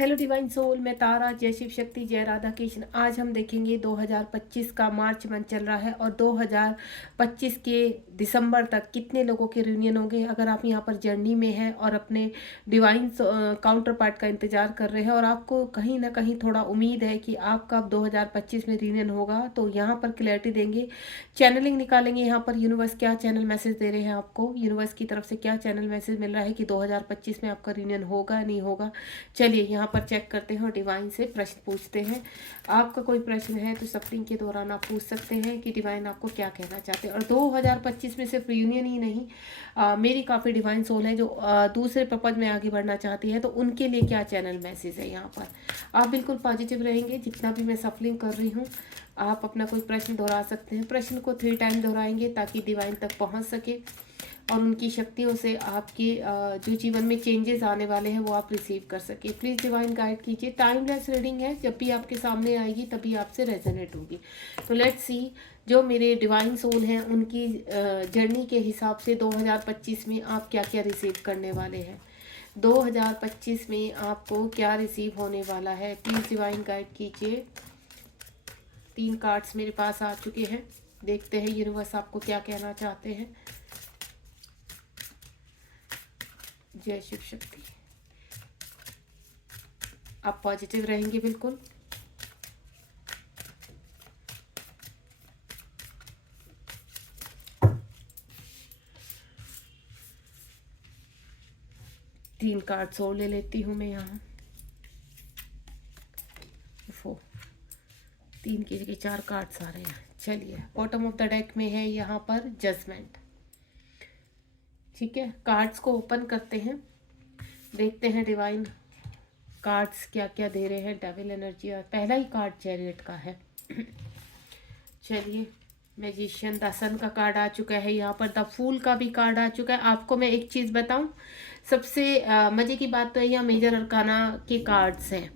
Hello divine soul, मैं तारा। जय शिव शक्ति, जय राधा कृष्ण। आज हम देखेंगे 2025 का मार्च मंथ चल रहा है और 2025 के दिसंबर तक कितने लोगों के रियूनियन होंगे। अगर आप यहाँ पर जर्नी में हैं और अपने डिवाइन काउंटर पार्ट का इंतजार कर रहे हैं और आपको कहीं ना कहीं थोड़ा उम्मीद है कि आपका अब 2025 में रियूनियन होगा, तो यहाँ पर क्लैरिटी देंगे, चैनलिंग निकालेंगे। यहाँ पर यूनिवर्स क्या चैनल मैसेज दे रहे हैं आपको, यूनिवर्स की तरफ से क्या चैनल मैसेज मिल रहा है कि 2025 में आपका रियूनियन होगा नहीं होगा। चलिए यहाँ पर चेक करते हैं और डिवाइन से प्रश्न पूछते हैं। आपका कोई प्रश्न है तो सफरिंग के दौरान आप पूछ सकते हैं कि डिवाइन आपको क्या कहना चाहते हैं। और 2025 में सिर्फ यूनियन ही नहीं, मेरी काफ़ी डिवाइन सोल है जो दूसरे पर्पज में आगे बढ़ना चाहती है, तो उनके लिए क्या चैनल मैसेज है। यहाँ पर आप बिल्कुल पॉजिटिव रहेंगे। जितना भी मैं सफरिंग कर रही हूँ, आप अपना कोई प्रश्न दोहरा सकते हैं। प्रश्न को 3 टाइम दोहराएंगे ताकि डिवाइन तक पहुँच सके और उनकी शक्तियों से आपके जो जीवन में चेंजेस आने वाले हैं वो आप रिसीव कर सके। प्लीज़ डिवाइन गाइड कीजिए। टाइमलेस रीडिंग है, जब भी आपके सामने आएगी तभी आपसे रेजोनेट होगी। तो लेट्स सी, जो मेरे डिवाइन सोल हैं उनकी जर्नी के हिसाब से 2025 में आप क्या क्या रिसीव करने वाले हैं। 2025 में आपको क्या रिसीव होने वाला है, प्लीज़ डिवाइन गाइड कीजिए। 3 कार्ड्स मेरे पास आ चुके हैं। देखते हैं यूनिवर्स आपको क्या कहना चाहते हैं। जय शिव शक्ति। आप पॉजिटिव रहेंगे बिल्कुल। तीन कार्ड्स और ले लेती हूँ मैं यहाँ। 3 की जगह 4 कार्ड्स आ रहे हैं। चलिए, बॉटम ऑफ द डेक में है यहाँ पर जजमेंट। ठीक है, कार्ड्स को ओपन करते हैं, देखते हैं डिवाइन कार्ड्स क्या क्या दे रहे हैं। डेविल एनर्जी, और पहला ही कार्ड चैरियट का है। चलिए, मैजिशियन, द सन का कार्ड आ चुका है। यहाँ पर द फूल का भी कार्ड आ चुका है। आपको मैं एक चीज़ बताऊं, सबसे मज़े की बात तो है यहाँ मेजर अरकाना के कार्ड्स हैं।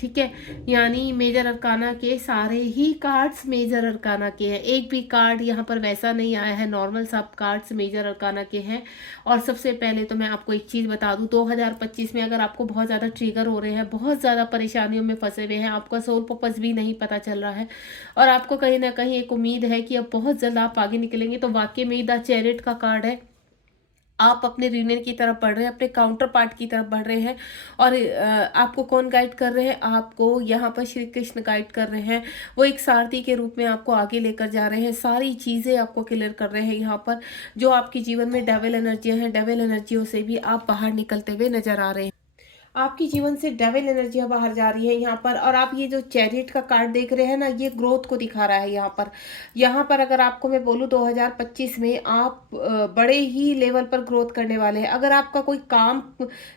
ठीक है, यानी मेजर अरकाना के सारे ही कार्ड्स मेजर अरकाना के हैं। एक भी कार्ड यहाँ पर वैसा नहीं आया है, नॉर्मल सब कार्ड्स मेजर अरकाना के हैं। और सबसे पहले तो मैं आपको एक चीज़ बता दूँ, 2025 में अगर आपको बहुत ज़्यादा ट्रिगर हो रहे हैं, बहुत ज़्यादा परेशानियों में फंसे हुए हैं, आपका सोल पर्पस भी नहीं पता चल रहा है और आपको कहीं ना कहीं एक उम्मीद है कि अब बहुत जल्द आप आगे निकलेंगे, तो वाकई में द चैरियट का कार्ड है। आप अपने यूनियन की तरफ बढ़ रहे हैं, अपने काउंटर पार्ट की तरफ बढ़ रहे हैं। और आपको कौन गाइड कर रहे हैं? आपको यहाँ पर श्री कृष्ण गाइड कर रहे हैं। वो एक सारथी के रूप में आपको आगे लेकर जा रहे हैं, सारी चीज़ें आपको क्लियर कर रहे हैं। यहाँ पर जो आपके जीवन में डेविल एनर्जियाँ हैं, डेविल एनर्जियों से भी आप बाहर निकलते हुए नजर आ रहे हैं। आपके जीवन से डेविल एनर्जियां बाहर जा रही है यहाँ पर। और आप ये जो चैरियट का कार्ड देख रहे हैं ना, ये ग्रोथ को दिखा रहा है यहाँ पर। यहाँ पर अगर आपको मैं बोलूँ 2025 में आप बड़े ही लेवल पर ग्रोथ करने वाले हैं। अगर आपका कोई काम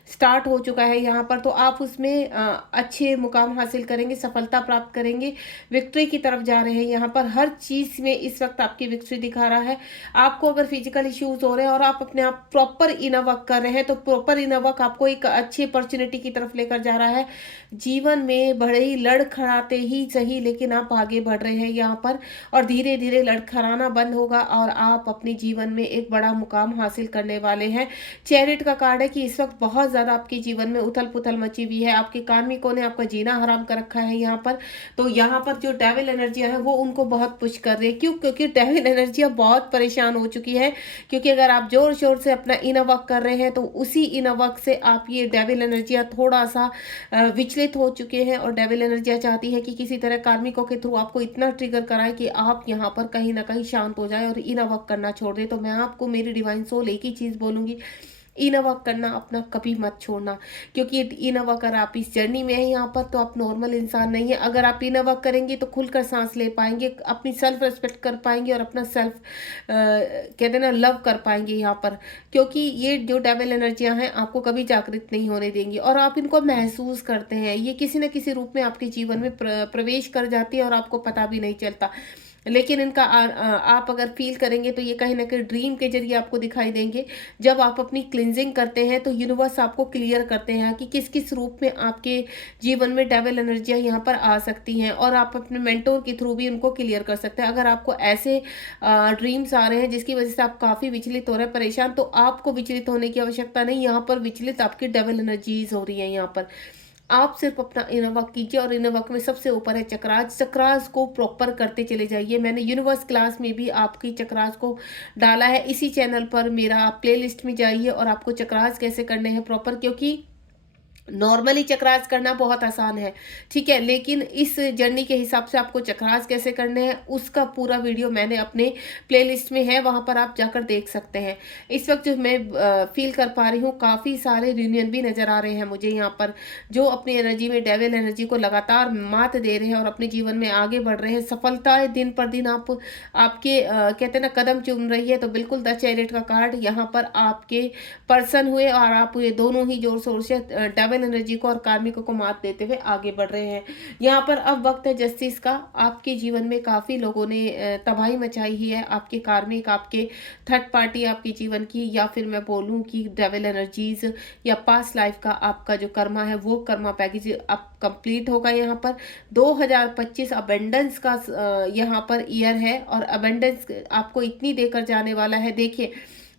स्टार्ट हो चुका है यहाँ पर, तो आप उसमें अच्छे मुकाम हासिल करेंगे, सफलता प्राप्त करेंगे, विक्ट्री की तरफ जा रहे हैं। यहाँ पर हर चीज़ में इस वक्त आपकी विक्ट्री दिखा रहा है। आपको अगर फिजिकल इश्यूज हो रहे हैं और आप अपने आप प्रॉपर इनर वर्क कर रहे हैं, तो प्रॉपर इनर वर्क आपको एक अच्छी अपॉर्चुनिटी की तरफ लेकर जा रहा है। जीवन में बड़े ही लड़खड़ाते ही सही, लेकिन आप आगे बढ़ रहे हैं यहाँ पर। और धीरे धीरे लड़खड़ाना बंद होगा और आप अपने जीवन में एक बड़ा मुकाम हासिल करने वाले हैं। चैरियट का कार्ड है कि इस वक्त बहुत ज्यादा आपके जीवन में उथल पुथल मची हुई है। आपके कार्मिकों ने आपका जीना हराम कर रखा है यहाँ पर। तो यहाँ पर जो डेविल एनर्जियां है वो उनको बहुत पुश कर रही है। क्यों? क्योंकि डेविल एनर्जियां बहुत परेशान हो चुकी है। क्योंकि अगर आप जोर शोर से अपना इनर वर्क कर रहे हैं, तो उसी इनर वर्क से आप ये डेविल एनर्जियां थोड़ा सा विचलित हो चुके हैं। और डेविल एनर्जियां चाहती है कि किसी तरह कार्मिकों के थ्रू आपको इतना ट्रिगर कराए कि आप यहाँ पर कहीं ना कहीं शांत हो जाए और इनर वर्क करना छोड़ दे। तो मैं आपको, मेरी डिवाइन सोल, एक ही चीज बोलूंगी, इनर वर्क करना अपना कभी मत छोड़ना। क्योंकि इनर वर्क, अगर आप इस जर्नी में हैं यहाँ पर, तो आप नॉर्मल इंसान नहीं है। अगर आप इनर वर्क करेंगे तो खुलकर सांस ले पाएंगे, अपनी सेल्फ रिस्पेक्ट कर पाएंगे और अपना सेल्फ कहते हैं ना, लव कर पाएंगे यहाँ पर। क्योंकि ये जो डेविल एनर्जियां हैं आपको कभी जागृत नहीं होने देंगी और आप इनको महसूस करते हैं। ये किसी न किसी रूप में आपके जीवन में प्रवेश कर जाती है और आपको पता भी नहीं चलता। लेकिन इनका आप अगर फील करेंगे तो ये कहीं ना कहीं ड्रीम के जरिए आपको दिखाई देंगे। जब आप अपनी क्लिनजिंग करते हैं तो यूनिवर्स आपको क्लियर करते हैं कि किस किस रूप में आपके जीवन में डेविल एनर्जियां यहाँ पर आ सकती हैं, और आप अपने मेंटोर के थ्रू भी उनको क्लियर कर सकते हैं। अगर आपको ऐसे ड्रीम्स आ रहे हैं जिसकी वजह से आप काफ़ी विचलित हो रहे हैं, परेशान, तो आपको विचलित होने की आवश्यकता नहीं। यहाँ पर विचलित आपकी डेविल एनर्जीज हो रही है यहाँ पर। आप सिर्फ अपना इनर वर्क कीजिए और इनर वर्क में सबसे ऊपर है चक्रास। चक्रास को प्रॉपर करते चले जाइए। मैंने यूनिवर्स क्लास में भी आपकी चक्रास को डाला है इसी चैनल पर, मेरा आप प्लेलिस्ट में जाइए और आपको चक्रास कैसे करने हैं प्रॉपर, क्योंकि नॉर्मली चक्रास करना बहुत आसान है, ठीक है, लेकिन इस जर्नी के हिसाब से आपको चक्रास कैसे करने हैं उसका पूरा वीडियो मैंने अपने प्लेलिस्ट में है, वहां पर आप जाकर देख सकते हैं। इस वक्त जो मैं फील कर पा रही हूँ, काफ़ी सारे रीयूनियन भी नज़र आ रहे हैं मुझे यहाँ पर, जो अपनी एनर्जी में डेविल एनर्जी को लगातार मात दे रहे हैं और अपने जीवन में आगे बढ़ रहे हैं। सफलताएं दिन पर दिन आपके कहते हैं ना कदम चूम रही है। तो बिल्कुल द चैरियट का कार्ड यहाँ पर आपके पर्सन हुए और आप हुए, दोनों ही जोर शोर से डेविल एनर्जी को और कार्मिक को मात देते हुए आगे बढ़ रहे हैं। यहाँ पर अब वक्त है जस्टिस का। आपके जीवन में काफी लोगों ने तबाही मचाई ही है, आपके कार्मिक, आपके थर्ड पार्टी आपके जीवन की, या फिर मैं बोलूं कि डेविल एनर्जीज या पास्ट लाइफ का आपका जो कर्मा है वो कर्मा पैकेज अब कंप्लीट होगा। यहाँ पर 2025 अबेंडेंस का यहाँ पर ईयर है और अबेंडेंस आपको इतनी देकर जाने वाला है। देखिए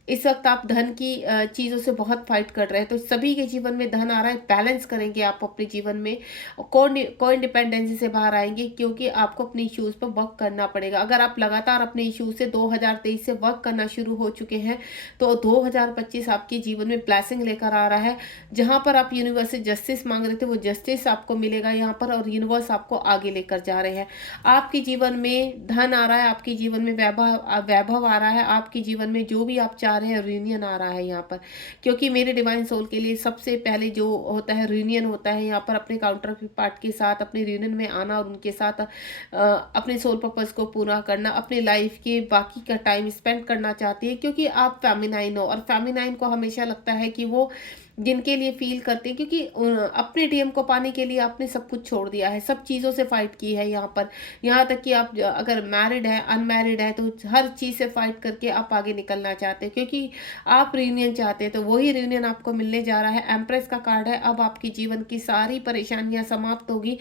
इस वक्त आप धन की चीज़ों से बहुत फाइट कर रहे हैं, तो सभी के जीवन में धन आ रहा है। बैलेंस करेंगे आप अपने जीवन में, को इंडिपेंडेंसी से बाहर आएंगे, क्योंकि आपको अपने इश्यूज पर वर्क करना पड़ेगा। अगर आप लगातार अपने इश्यूज से 2023 से वर्क करना शुरू हो चुके हैं तो 2025 आपके जीवन में ब्लेसिंग लेकर आ रहा है। जहां पर आप यूनिवर्स से जस्टिस मांग रहे थे वो जस्टिस आपको मिलेगा यहाँ पर, और यूनिवर्स आपको आगे लेकर जा रहे हैं। आपके जीवन में धन आ रहा है, आपके जीवन में वैभव आ रहा है, आपके जीवन में जो भी आप चाह रहे हैं रियूनियन आ रहा है यहाँ पर। क्योंकि मेरे डिवाइन सोल के लिए सबसे पहले जो होता है रियूनियन होता है यहाँ पर, अपने काउंटर पार्ट के साथ अपने रियूनियन में आना और उनके साथ अपने सोल पर्पस को पूरा करना, अपने लाइफ के बाकी का टाइम स्पेंड करना चाहती है। क्योंकि आप फेमिनाइन हो और फेमिनाइन को हमेशा लगता है कि वो जिनके लिए फील करते हैं, क्योंकि अपने ड्रीम को पाने के लिए आपने सब कुछ छोड़ दिया है, सब चीज़ों से फाइट की है यहाँ पर। यहाँ तक कि आप अगर मैरिड है, अनमैरिड है, तो हर चीज़ से फाइट करके आप आगे निकलना चाहते हैं, क्योंकि आप रियूनियन चाहते हैं। तो वही रियूनियन आपको मिलने जा रहा है। एम्प्रेस का कार्ड है। अब आपकी जीवन की सारी परेशानियां समाप्त होगी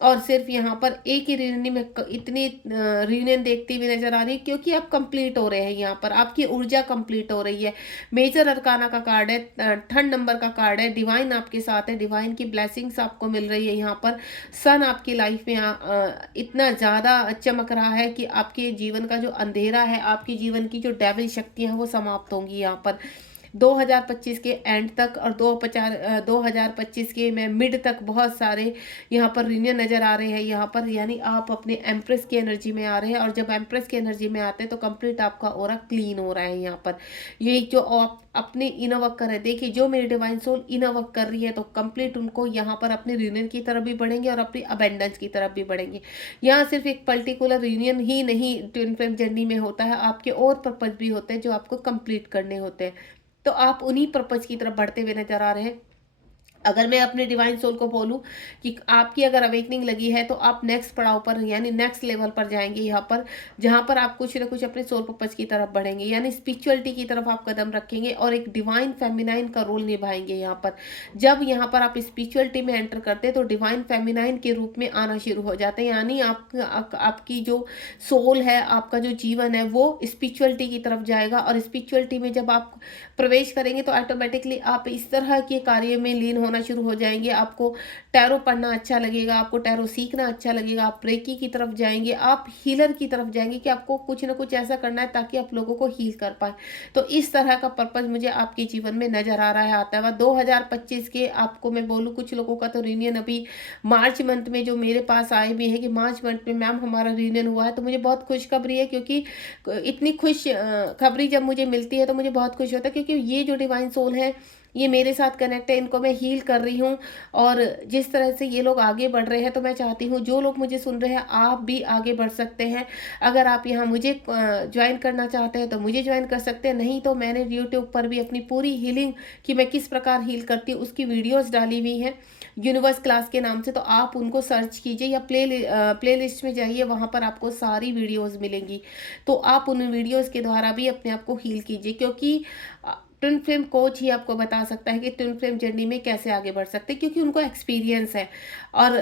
और सिर्फ यहाँ पर एक ही रियूनियन में इतनी रियूनियन देखती हुई नजर आ रही है, क्योंकि आप कंप्लीट हो रहे हैं। यहाँ पर आपकी ऊर्जा कंप्लीट हो रही है। मेजर अरकाना का कार्ड है, थर्ड नंबर का कार्ड है। डिवाइन आपके साथ है, डिवाइन की ब्लेसिंग्स आपको मिल रही है। यहाँ पर सन आपकी लाइफ में इतना ज्यादा चमक रहा है कि आपके जीवन का जो अंधेरा है, आपके जीवन की जो डेविल शक्तियां हैं वो समाप्त होंगी यहाँ पर 2025 के एंड तक। और 2025 के में मिड तक बहुत सारे यहाँ पर रिन्यू नजर आ रहे हैं यहाँ पर, यानी आप अपने एम्प्रेस की एनर्जी में आ रहे हैं। और जब एम्प्रेस की एनर्जी में आते हैं तो कंप्लीट आपका ऑरा क्लीन हो रहा है यहाँ पर। ये जो आप अपने इनर वर्क कर रहे हैं, देखिए जो मेरी डिवाइन सोल इनर वर्क कर रही है तो कंप्लीट उनको यहाँ पर अपने रीयूनियन की तरफ भी बढ़ेंगे और अपनी अबेंडेंस की तरफ भी बढ़ेंगे। यहाँ सिर्फ एक पर्टिकुलर रीयूनियन ही नहीं ट्विन फ्लेम जर्नी में होता है, आपके और पर्पज भी होते हैं जो आपको कंप्लीट करने होते हैं। तो आप उन्हीं पर्पज की तरफ बढ़ते हुए नजर आ रहे हैं। अगर मैं अपने डिवाइन सोल को बोलूं कि आपकी अगर अवेकनिंग लगी है तो आप नेक्स्ट पड़ाव पर यानी नेक्स्ट लेवल पर जाएंगे यहाँ पर, जहां पर आप कुछ ना कुछ अपने सोल पर्पस की तरफ बढ़ेंगे, यानी स्पिरिचुअलिटी की तरफ आप कदम रखेंगे और एक डिवाइन फेमिनाइन का रोल निभाएंगे यहाँ पर। जब यहाँ पर आप स्पिरिचुअलिटी में एंटर करते हैं तो डिवाइन फेमिनाइन के रूप में आना शुरू हो जाते हैं, यानी आपकी जो सोल है, आपका जो जीवन है वो स्पिरिचुअलिटी की तरफ जाएगा। और स्पिरिचुअलिटी में जब आप प्रवेश करेंगे तो ऑटोमेटिकली आप इस तरह के कार्य में लीन होना शुरू हो जाएंगे। आपको टैरो पढ़ना अच्छा लगेगा, आपको टैरो सीखना अच्छा लगेगा, आप रेकी की तरफ जाएंगे, आप हीलर की तरफ जाएंगे कि आपको कुछ ना कुछ ऐसा करना है ताकि आप लोगों को हील कर पाए। तो इस तरह का पर्पज मुझे आपके जीवन में नजर आ रहा है आता है। 2025 के आपको मैं बोलूँ, कुछ लोगों का तो रियूनियन अभी मार्च मंथ में जो मेरे पास आए भी है कि मार्च मंथ में मैम हमारा रियूनियन हुआ है, तो मुझे बहुत खुशखबरी है। क्योंकि इतनी खुश खबरी जब मुझे मिलती है तो मुझे बहुत खुश होता है, क्योंकि ये जो डिवाइन सोल है ये मेरे साथ कनेक्ट है, इनको मैं हील कर रही हूँ। और जिस तरह से ये लोग आगे बढ़ रहे हैं तो मैं चाहती हूँ जो लोग मुझे सुन रहे हैं आप भी आगे बढ़ सकते हैं। अगर आप यहाँ मुझे ज्वाइन करना चाहते हैं तो मुझे ज्वाइन कर सकते हैं, नहीं तो मैंने यूट्यूब पर भी अपनी पूरी हीलिंग कि मैं किस प्रकार हील करती हूँ उसकी वीडियोज़ डाली हुई हैं यूनिवर्स क्लास के नाम से। तो आप उनको सर्च कीजिए या प्ले लिस्ट में जाइए, वहाँ पर आपको सारी वीडियोज़ मिलेंगी। तो आप उन वीडियोज़ के द्वारा भी अपने आप को हील कीजिए, क्योंकि ट्विन फ्लेम कोच ही आपको बता सकता है कि ट्विन फ्लेम जर्नी में कैसे आगे बढ़ सकते हैं, क्योंकि उनको एक्सपीरियंस है। और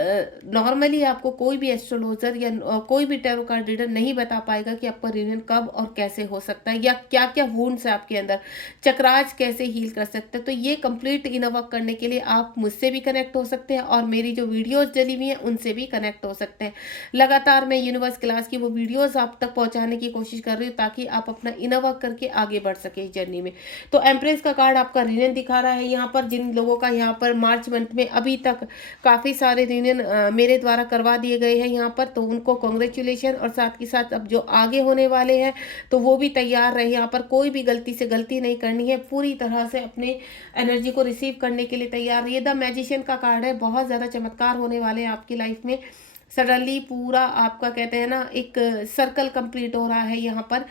नॉर्मली आपको कोई भी एस्ट्रोलॉजर या कोई भी टैरो कार्ड रीडर नहीं बता पाएगा कि आपका रियूनियन कब और कैसे हो सकता है, या क्या क्या वुंड्स है आपके अंदर, चक्राज कैसे हील कर सकते हैं। तो ये कंप्लीट इनर वर्क करने के लिए आप मुझसे भी कनेक्ट हो सकते हैं और मेरी जो वीडियोस डली हुई हैं उनसे भी कनेक्ट हो सकते हैं। लगातार मैं यूनिवर्स क्लास की वो वीडियोस आप तक पहुंचाने की कोशिश कर रही हूँ ताकि आप अपना इनर वर्क करके आगे बढ़ सके इस जर्नी में। तो एम्प्रेस का कार्ड आपका रियूनियन दिखा रहा है यहाँ पर। जिन लोगों का यहाँ पर मार्च मंथ में अभी तक काफ़ी सारे रियूनियन मेरे द्वारा करवा दिए गए हैं यहाँ पर, तो उनको कॉन्ग्रेचुलेशन। और साथ के साथ अब जो आगे होने वाले हैं तो वो भी तैयार रहे। यहाँ पर कोई भी गलती से गलती नहीं करनी है, पूरी तरह से अपने एनर्जी को रिसीव करने के लिए तैयार रहिए। द मैजिशियन का कार्ड है, बहुत ज़्यादा चमत्कार होने वाले हैं आपकी लाइफ में। सडनली पूरा आपका कहते हैं ना एक सर्कल कंप्लीट हो रहा है यहाँ पर।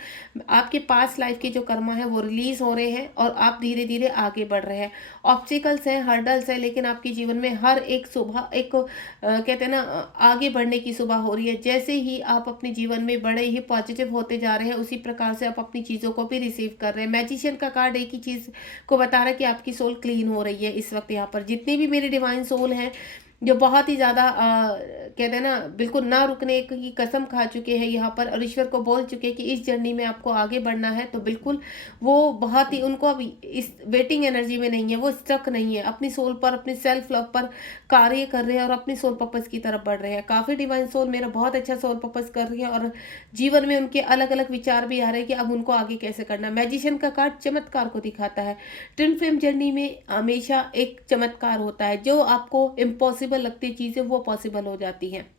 आपके पास लाइफ के जो कर्मा है वो रिलीज हो रहे हैं और आप धीरे धीरे आगे बढ़ रहे हैं। ऑब्स्टिकल्स हैं, हर्डल्स हैं, लेकिन आपके जीवन में हर एक सुबह एक कहते हैं ना आगे बढ़ने की सुबह हो रही है। जैसे ही आप अपने जीवन में बड़े ही पॉजिटिव होते जा रहे हैं उसी प्रकार से आप अपनी चीज़ों को भी रिसीव कर रहे हैं। मैजिशियन का कार्ड एक ही चीज़ को बता रहा है कि आपकी सोल क्लीन हो रही है इस वक्त। यहाँ पर जितनी भी मेरी डिवाइन सोल हैं जो बहुत ही ज़्यादा कहते हैं ना बिल्कुल ना रुकने की कसम खा चुके हैं यहाँ पर, और ईश्वर को बोल चुके हैं कि इस जर्नी में आपको आगे बढ़ना है, तो बिल्कुल वो बहुत ही उनको अभी इस वेटिंग एनर्जी में नहीं है, वो स्टक नहीं है, अपनी सोल पर अपनी सेल्फ लव पर कार्य कर रहे हैं और अपनी सोल पर्पस की तरफ बढ़ रहे हैं। काफ़ी डिवाइन सोल मेरा बहुत अच्छा सोल पर्पस कर रही है और जीवन में उनके अलग अलग विचार भी आ रहे हैं कि अब उनको आगे कैसे करना। मैजिशियन का कार्ड चमत्कार को दिखाता है। ट्विन फ्लेम जर्नी में हमेशा एक चमत्कार होता है, जो आपको इम्पॉसिबल लगती चीजें वो पॉसिबल हो जाती हैं।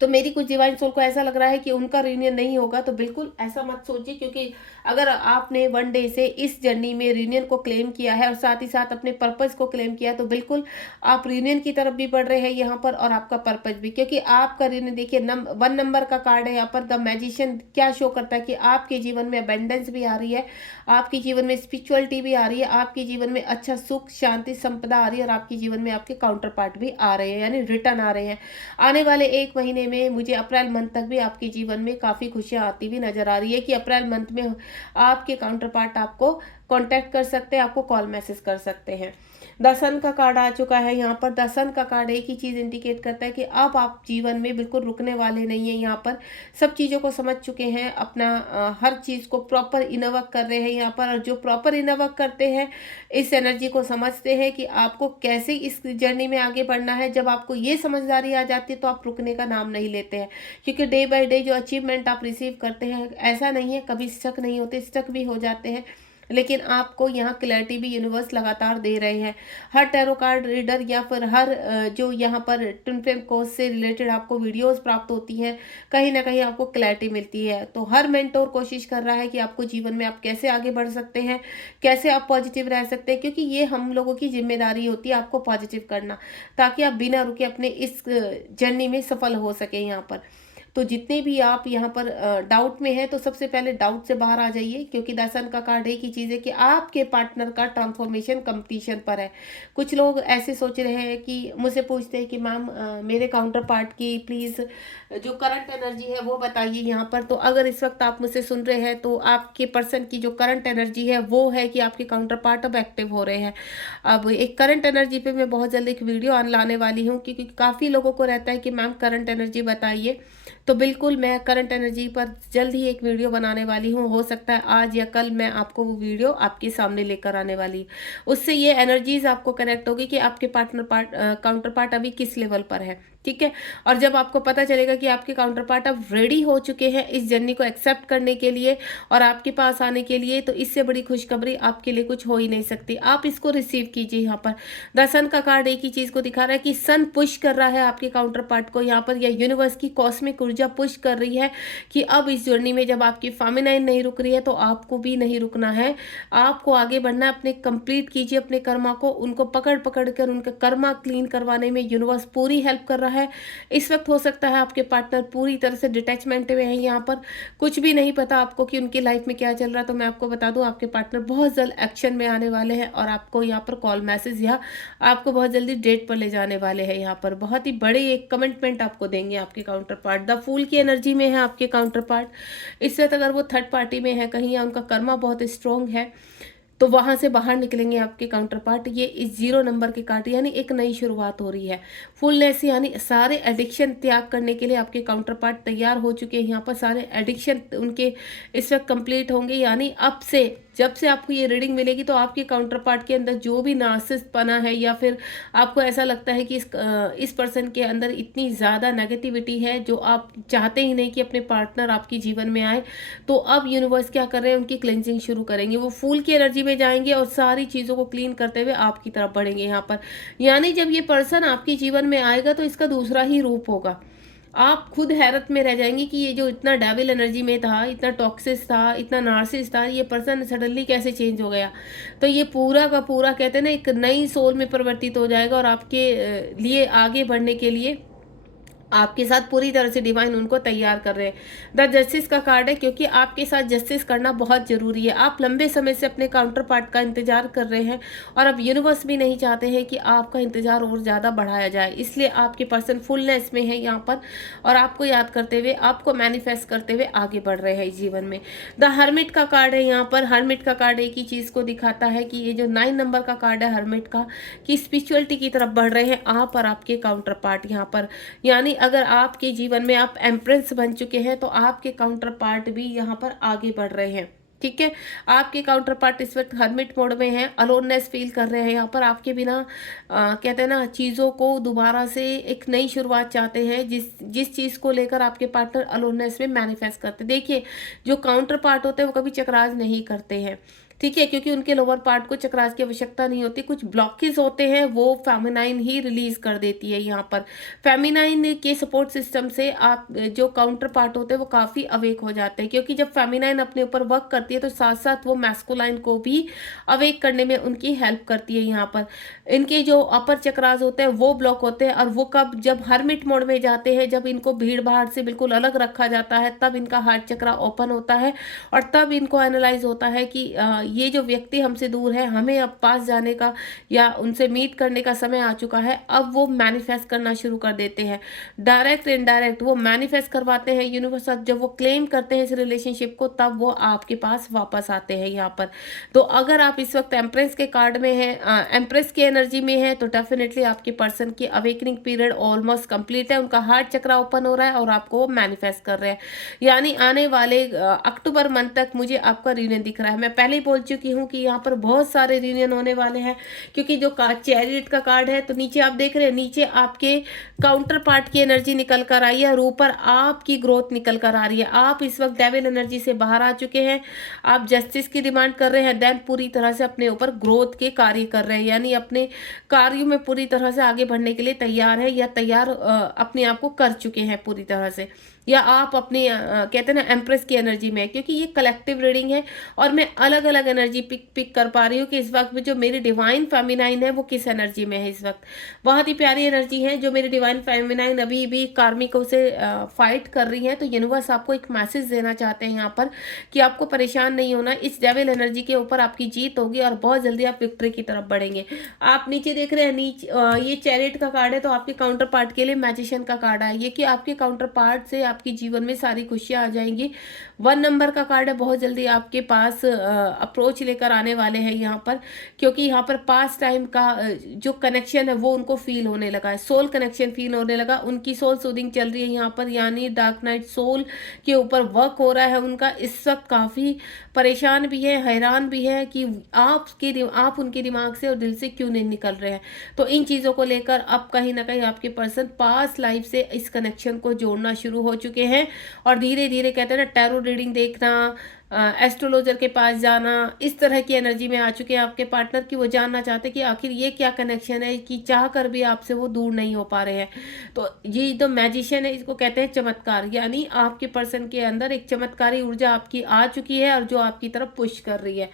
तो मेरी कुछ डिवाइन सोल को ऐसा लग रहा है कि उनका रियूनियन नहीं होगा, तो बिल्कुल ऐसा मत सोचिए, क्योंकि अगर आपने वन डे से इस जर्नी में रियूनियन को क्लेम किया है और साथ ही साथ अपने पर्पस को क्लेम किया है, तो बिल्कुल आप रियूनियन की तरफ भी बढ़ रहे हैं यहाँ पर और आपका पर्पस भी। क्योंकि आपका रियूनियन देखिए 1 नंबर का कार्ड है यहाँ पर। द मैजिशियन क्या शो करता है कि आपके जीवन में अबेंडेंस भी आ रही है, आपके जीवन में स्पिरिचुअलिटी भी आ रही है, आपके जीवन में अच्छा सुख शांति संपदा आ रही है और आपके जीवन में आपके काउंटर पार्ट भी आ रहे हैं, यानी रिटर्न आ रहे हैं। आने वाले 1 महीने में मुझे अप्रैल मंथ तक भी आपके जीवन में काफ़ी खुशियां आती हुई नजर आ रही है कि अप्रैल मंथ में आपके काउंटर पार्ट आपको कांटेक्ट कर सकते हैं, आपको कॉल मैसेज कर सकते हैं। द सन का कार्ड आ चुका है यहाँ पर। द सन का कार्ड एक ही चीज़ इंडिकेट करता है कि अब आप जीवन में बिल्कुल रुकने वाले नहीं हैं। यहाँ पर सब चीज़ों को समझ चुके हैं, अपना हर चीज़ को प्रॉपर इनर वर्क कर रहे हैं यहाँ पर। और जो प्रॉपर इनर वर्क करते हैं इस एनर्जी को समझते हैं कि आपको कैसे इस जर्नी में आगे बढ़ना है। जब आपको ये समझदारी आ जाती है तो आप रुकने का नाम नहीं लेते हैं, क्योंकि डे बाय डे जो अचीवमेंट आप रिसीव करते हैं ऐसा नहीं है कभी स्टक नहीं होते, स्टक भी हो जाते हैं, लेकिन आपको यहाँ क्लैरिटी भी यूनिवर्स लगातार दे रहे हैं। हर टैरो कार्ड रीडर या फिर हर जो यहाँ पर ट्विन फ्लेम कोर्स से रिलेटेड आपको वीडियोस प्राप्त होती हैं, कहीं ना कहीं आपको क्लैरिटी मिलती है। तो हर मेंटोर कोशिश कर रहा है कि आपको जीवन में आप कैसे आगे बढ़ सकते हैं, कैसे आप पॉजिटिव रह सकते हैं, क्योंकि ये हम लोगों की जिम्मेदारी होती है आपको पॉजिटिव करना, ताकि आप बिना रुके अपने इस जर्नी में सफल हो सके यहाँ पर। तो जितने भी आप यहाँ पर डाउट में हैं तो सबसे पहले डाउट से बाहर आ जाइए, क्योंकि दर्शन का कार्ड एक ही चीज़ है कि आपके पार्टनर का ट्रांसफॉर्मेशन कंपटीशन पर है। कुछ लोग ऐसे सोच रहे हैं कि मुझसे पूछते हैं कि मैम मेरे काउंटर पार्ट की प्लीज़ जो करंट एनर्जी है वो बताइए यहाँ पर। तो अगर इस वक्त आप मुझसे सुन रहे हैं तो आपके पर्सन की जो करंट एनर्जी है वो है कि आपके काउंटर पार्ट अब एक्टिव हो रहे हैं। अब एक करंट एनर्जी पे मैं बहुत जल्द एक वीडियो लाने वाली हूँ, क्योंकि काफ़ी लोगों को रहता है कि मैम करंट एनर्जी बताइए। तो बिल्कुल मैं करंट एनर्जी पर जल्द ही एक वीडियो बनाने वाली हूँ, हो सकता है आज या कल मैं आपको वो वीडियो आपके सामने लेकर आने वाली। उससे ये एनर्जीज आपको कनेक्ट होगी कि आपके काउंटर पार्ट अभी किस लेवल पर है, ठीक है। और जब आपको पता चलेगा कि आपके काउंटर पार्ट अब रेडी हो चुके हैं इस जर्नी को एक्सेप्ट करने के लिए और आपके पास आने के लिए, तो इससे बड़ी खुशखबरी आपके लिए कुछ हो ही नहीं सकती। आप इसको रिसीव कीजिए। यहाँ पर द सन का कार्ड एक ही चीज को दिखा रहा है कि सन पुश कर रहा है आपके काउंटर पार्ट को यहाँ पर, या यूनिवर्स की कॉस्मिक ऊर्जा पुश कर रही है कि अब इस जर्नी में जब आपकी फेमिनाइन नहीं रुक रही है तो आपको भी नहीं रुकना है, आपको आगे बढ़ना है। अपने कंप्लीट कीजिए अपने कर्मा को, उनको पकड़ पकड़ कर उनका कर्मा क्लीन करवाने में यूनिवर्स पूरी हेल्प कर रहा है। इस वक्त हो सकता है आपके पार्टनर पूरी तरह से डिटैचमेंट में है, यहाँ पर कुछ भी नहीं पता आपको कि उनकी लाइफ में क्या चल रहा है। तो मैं आपको बता दूं आपके पार्टनर बहुत जल्द एक्शन में आने वाले हैं और आपको यहाँ पर कॉल मैसेज या आपको बहुत जल्दी डेट पर ले जाने वाले हैं। यहाँ पर बहुत ही बड़े एक कमिटमेंट आपको देंगे आपके काउंटर पार्ट। द फूल की एनर्जी में है आपके काउंटर पार्ट। इस वक्त अगर वो थर्ड पार्टी में है कहीं या उनका कर्मा बहुत स्ट्रॉन्ग है तो वहाँ से बाहर निकलेंगे आपके काउंटर पार्ट। ये इस 0 नंबर के कार्ड, यानी एक नई शुरुआत हो रही है। फुलनेस यानी सारे एडिक्शन त्याग करने के लिए आपके काउंटर पार्ट तैयार हो चुके हैं। यहाँ पर सारे एडिक्शन उनके इस वक्त कंप्लीट होंगे, यानी अब से जब से आपको ये रीडिंग मिलेगी तो आपके काउंटर पार्ट के अंदर जो भी नार्सिसिस्टपना है, या फिर आपको ऐसा लगता है कि इस पर्सन के अंदर इतनी ज़्यादा नेगेटिविटी है जो आप चाहते ही नहीं कि अपने पार्टनर आपके जीवन में आए, तो अब यूनिवर्स क्या कर रहे हैं, उनकी क्लेंजिंग शुरू करेंगे। वो फूल की एनर्जी में जाएंगे और सारी चीज़ों को क्लीन करते हुए आपकी तरफ बढ़ेंगे यहाँ पर। यानी जब ये पर्सन आपके जीवन में आएगा तो इसका दूसरा ही रूप होगा। आप खुद हैरत में रह जाएंगे कि ये जो इतना डेविल एनर्जी में था, इतना टॉक्सिस था, इतना नार्सिस था, ये पर्सन सडनली कैसे चेंज हो गया। तो ये पूरा का पूरा कहते हैं ना एक नई सोल में परिवर्तित हो जाएगा, और आपके लिए आगे बढ़ने के लिए आपके साथ पूरी तरह से डिवाइन उनको तैयार कर रहे हैं। द जस्टिस का कार्ड है, क्योंकि आपके साथ जस्टिस करना बहुत जरूरी है। आप लंबे समय से अपने काउंटर पार्ट का इंतजार कर रहे हैं, और अब यूनिवर्स भी नहीं चाहते हैं कि आपका इंतजार और ज़्यादा बढ़ाया जाए, इसलिए आपके पर्सन फुलनेस में है यहाँ पर, और आपको याद करते हुए, आपको मैनिफेस्ट करते हुए आगे बढ़ रहे हैं जीवन में। द हर्मिट का कार्ड है यहाँ पर। हर्मिट का कार्ड एक ही चीज़ को दिखाता है कि ये जो 9 नंबर का कार्ड है हर्मिट का, कि स्पिरिचुअलिटी की तरफ बढ़ रहे हैं आप और आपके काउंटर पार्ट यहाँ पर। यानी अगर आपके जीवन में आप एम्प्रेस बन चुके हैं तो आपके काउंटर पार्ट भी यहाँ पर आगे बढ़ रहे हैं। ठीक है, आपके काउंटर पार्ट इस वक्त हर्मिट मोड में है, अलोननेस फील कर रहे हैं यहाँ पर। आपके बिना कहते हैं ना चीज़ों को दोबारा से एक नई शुरुआत चाहते हैं, जिस चीज़ को लेकर आपके पार्टनर अलोननेस में मैनिफेस्ट करते। देखिए, जो काउंटर पार्ट होते हैं वो कभी चकराज नहीं करते हैं, ठीक है, क्योंकि उनके लोअर पार्ट को चक्रास की आवश्यकता नहीं होती। कुछ ब्लॉकेज होते हैं वो फेमिनाइन ही रिलीज कर देती है यहाँ पर। फेमिनाइन के सपोर्ट सिस्टम से आप जो काउंटर पार्ट होते हैं वो काफ़ी अवेक हो जाते हैं, क्योंकि जब फेमिनाइन अपने ऊपर वर्क करती है तो साथ साथ वो मैस्कुलाइन को भी अवेक करने में उनकी हेल्प करती है यहाँ पर। इनके जो अपर चक्रास होते हैं वो ब्लॉक होते हैं, और वो कब, जब हर्मिट मोड में जाते हैं, जब इनको भीड़ भाड़ से बिल्कुल अलग रखा जाता है, तब इनका हार्ट चक्रा ओपन होता है, और तब इनको एनालाइज होता है कि ये जो व्यक्ति हमसे दूर है, हमें अब पास जाने का या उनसे मीट करने का समय आ चुका है। अब वो मैनिफेस्ट करना शुरू कर देते हैं, डायरेक्ट इनडायरेक्ट वो मैनिफेस्ट करवाते हैं यूनिवर्स। जब वो क्लेम करते हैं इस रिलेशनशिप को, तब वो आपके पास वापस आते हैं यहाँ पर। तो अगर आप इस वक्त एम्प्रेस के कार्ड में हैं, एम्प्रेस की एनर्जी में है, तो डेफिनेटली आपके पर्सन की अवेकनिंग पीरियड ऑलमोस्ट कंप्लीट है। उनका हार्ट चक्रा ओपन हो रहा है और आपको वो मैनिफेस्ट कर रहे हैं। यानी आने वाले अक्टूबर मंथ तक मुझे आपका रियूनियन दिख रहा है। मैं पहले ही बोल चुकी हूँ कि यहाँ पर बहुत सारे रियूनियन होने वाले हैं, क्योंकि जो चैरियट का कार्ड है, तो नीचे आप देख रहे हैं, नीचे आपके काउंटर पार्ट की एनर्जी निकल कर आई है और ऊपर आपकी ग्रोथ निकल कर आ रही है। आप इस वक्त डेविल एनर्जी से बाहर आ चुके हैं, आप जस्टिस की डिमांड कर रहे हैं, देन पूरी तरह से अपने ऊपर ग्रोथ के कार्य कर रहे हैं, यानी अपने कार्यों में पूरी तरह से आगे बढ़ने के लिए तैयार है, या तैयार अपने आप को कर चुके हैं पूरी तरह से, या आप अपने कहते हैं ना एम्प्रेस की एनर्जी में, क्योंकि ये कलेक्टिव रीडिंग है और मैं अलग अलग एनर्जी पिक कर पा रही हूँ कि इस वक्त में जो मेरी डिवाइन फेमिनाइन है वो किस एनर्जी में है इस वक्त। बहुत ही प्यारी एनर्जी है जो मेरी डिवाइन फेमिनाइन अभी भी कार्मिकों से फाइट कर रही है। तो यूनिवर्स आपको एक मैसेज देना चाहते हैं यहाँ पर कि आपको परेशान नहीं होना, इस डेविल एनर्जी के ऊपर आपकी जीत होगी और बहुत जल्दी आप विक्ट्री की तरफ बढ़ेंगे। आप नीचे देख रहे हैं, नीचे ये चैरिट का कार्ड है, तो आपके काउंटर पार्ट के लिए मैजिशियन का कार्ड है, ये कि आपके काउंटर पार्ट से आपके जीवन में सारी खुशियां आ जाएंगी। 1 नंबर का कार्ड है, बहुत जल्दी आपके पास अप्रोच लेकर आने वाले हैं यहाँ पर, क्योंकि यहाँ पर पास टाइम का जो कनेक्शन है वो उनको फील होने लगा है, सोल कनेक्शन फील होने लगा, उनकी सोल सूदिंग चल रही है यहाँ पर, यानी डार्क नाइट सोल के ऊपर वर्क हो रहा है उनका। इस वक्त काफ़ी परेशान भी है, हैरान भी है कि आप उनके दिमाग से और दिल से क्यों नहीं निकल रहे हैं। तो इन चीज़ों को लेकर अब कहीं ना कहीं आपके पर्सन पास लाइफ से इस कनेक्शन को जोड़ना शुरू हो चुके हैं, और धीरे धीरे कहते हैं ना टैरो रीडिंग देखना, एस्ट्रोलॉजर के पास जाना, इस तरह की एनर्जी में आ चुके हैं आपके पार्टनर की वो जानना चाहते हैं कि आखिर ये क्या कनेक्शन है कि चाह कर भी आपसे वो दूर नहीं हो पा रहे हैं। तो ये जो मैजिशियन है इसको कहते हैं चमत्कार, यानी आपके पर्सन के अंदर एक चमत्कारी ऊर्जा आपकी आ चुकी है और जो आपकी तरफ पुश कर रही है।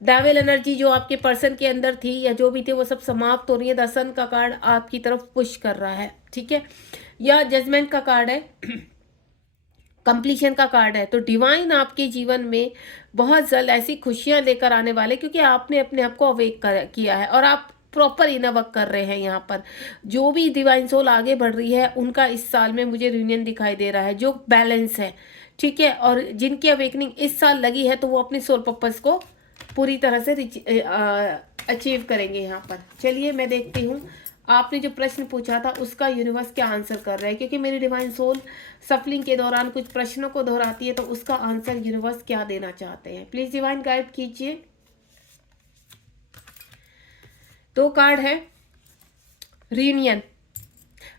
डेविल एनर्जी जो आपके पर्सन के अंदर थी या जो भी थे वो सब समाप्त हो रही है। द सन का कार्ड आपकी तरफ पुश कर रहा है, ठीक है, या जजमेंट का कार्ड है, कंप्लीशन का कार्ड है। तो डिवाइन आपके जीवन में बहुत जल्द ऐसी खुशियां लेकर आने वाले, क्योंकि आपने अपने आप को अवेक किया है और आप प्रॉपर इनर वर्क कर रहे हैं यहाँ पर। जो भी डिवाइन सोल आगे बढ़ रही है उनका इस साल में मुझे यूनियन दिखाई दे रहा है जो बैलेंस है, ठीक है, और जिनकी अवेकनिंग इस साल लगी है तो वो अपने सोल पर्पस को पूरी तरह से अचीव करेंगे यहाँ पर। चलिए मैं देखती हूँ आपने जो प्रश्न पूछा था उसका यूनिवर्स क्या आंसर कर रहा है, क्योंकि मेरी डिवाइन सोल सफलिंग के दौरान कुछ प्रश्नों को दोहराती है, तो उसका आंसर यूनिवर्स क्या देना चाहते हैं। प्लीज डिवाइन गाइड कीजिए। 2 कार्ड है रीयूनियन।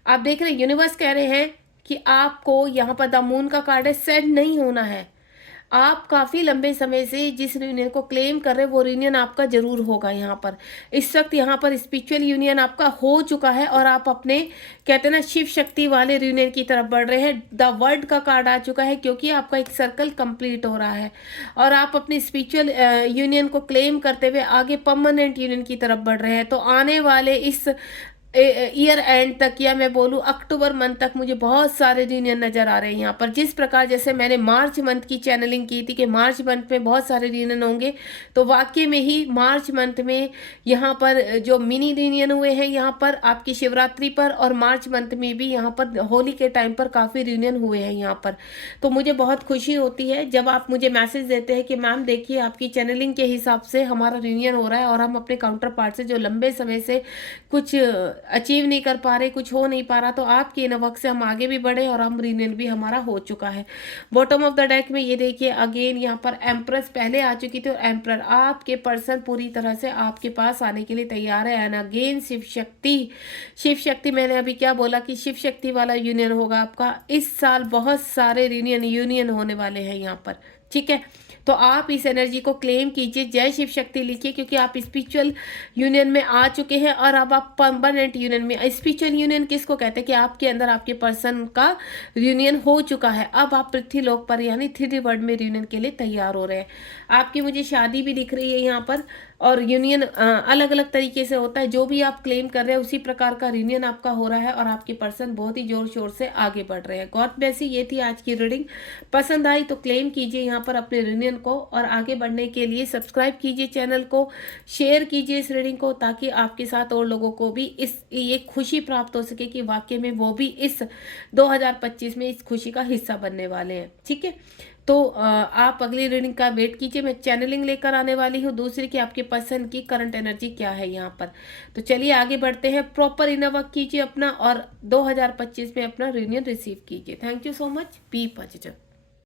आप देख रहे हैं यूनिवर्स कह रहे हैं कि आपको यहाँ पर द मून का कार्ड है, सैड नहीं होना है। आप काफ़ी लंबे समय से जिस यूनियन को क्लेम कर रहे हैं वो यूनियन आपका जरूर होगा। यहाँ पर इस वक्त यहाँ पर स्पिरिचुअल यूनियन आपका हो चुका है और आप अपने कहते हैं ना शिव शक्ति वाले यूनियन की तरफ बढ़ रहे हैं। द वर्ल्ड का कार्ड आ चुका है क्योंकि आपका एक सर्कल कंप्लीट हो रहा है और आप अपने स्पिरिचुअल यूनियन को क्लेम करते हुए आगे परमानेंट यूनियन की तरफ बढ़ रहे हैं। तो आने वाले इस ईयर एंड तक या मैं बोलूँ अक्टूबर मंथ तक मुझे बहुत सारे रीयूनियन नज़र आ रहे हैं यहाँ पर। जिस प्रकार जैसे मैंने मार्च मंथ की चैनलिंग की थी कि मार्च मंथ में बहुत सारे रीयूनियन होंगे, तो वाकई में ही मार्च मंथ में यहाँ पर जो मिनी रीयूनियन हुए हैं यहाँ पर आपकी शिवरात्रि पर, और मार्च मंथ में भी यहाँ पर होली के टाइम पर काफ़ी रीयूनियन हुए हैं यहाँ पर। तो मुझे बहुत खुशी होती है जब आप मुझे मैसेज देते हैं कि मैम देखिए आपकी चैनलिंग के हिसाब से हमारा रीयूनियन हो रहा है और हम अपने काउंटर पार्ट से जो लंबे समय से कुछ अचीव नहीं कर पा रहे, कुछ हो नहीं पा रहा, तो आपके इन वक्त से हम आगे भी बढ़े और हम रीयूनियन भी हमारा हो चुका है। बॉटम ऑफ द डेक में ये देखिए अगेन यहाँ पर एम्प्रेस पहले आ चुकी थी और एम्परर, आपके पर्सन पूरी तरह से आपके पास आने के लिए तैयार है। एंड अगेन शिव शक्ति, शिव शक्ति मैंने अभी क्या बोला कि शिव शक्ति वाला यूनियन होगा आपका इस साल। बहुत सारे यूनियन होने वाले हैं यहाँ पर, ठीक है। तो आप इस एनर्जी को क्लेम कीजिए, जय शिव शक्ति लिखिए, क्योंकि आप स्पिरिचुअल यूनियन में आ चुके हैं और अब आप परमानेंट यूनियन में। स्पिरिचुअल यूनियन किसको कहते हैं कि आपके अंदर आपके पर्सन का यूनियन हो चुका है। अब आप पृथ्वी लोक पर यानी 3D वर्ल्ड में यूनियन के लिए तैयार हो रहे हैं। आपकी मुझे शादी भी दिख रही है यहाँ पर, और यूनियन अलग अलग तरीके से होता है। जो भी आप क्लेम कर रहे हैं उसी प्रकार का यूनियन आपका हो रहा है और आपके पर्सन बहुत ही जोर शोर से आगे बढ़ रहे हैं। God bless you. ये थी आज की रीडिंग। पसंद आई तो क्लेम कीजिए यहाँ पर अपने यूनियन को, और आगे बढ़ने के लिए सब्सक्राइब कीजिए चैनल को, शेयर कीजिए इस रीडिंग को, ताकि आपके साथ और लोगों को भी ये खुशी प्राप्त हो सके कि वाकई में वो भी इस 2025 में इस खुशी का हिस्सा बनने वाले हैं, ठीक है। तो आप अगली रीडिंग का वेट कीजिए। मैं चैनलिंग लेकर आने वाली हूँ दूसरी कि आपके पर्सन की करंट एनर्जी क्या है यहाँ पर। तो चलिए आगे बढ़ते हैं। प्रॉपर इनर वर्क कीजिए अपना और 2025 में अपना यूनियन रिसीव कीजिए। Thank you so much. Be positive.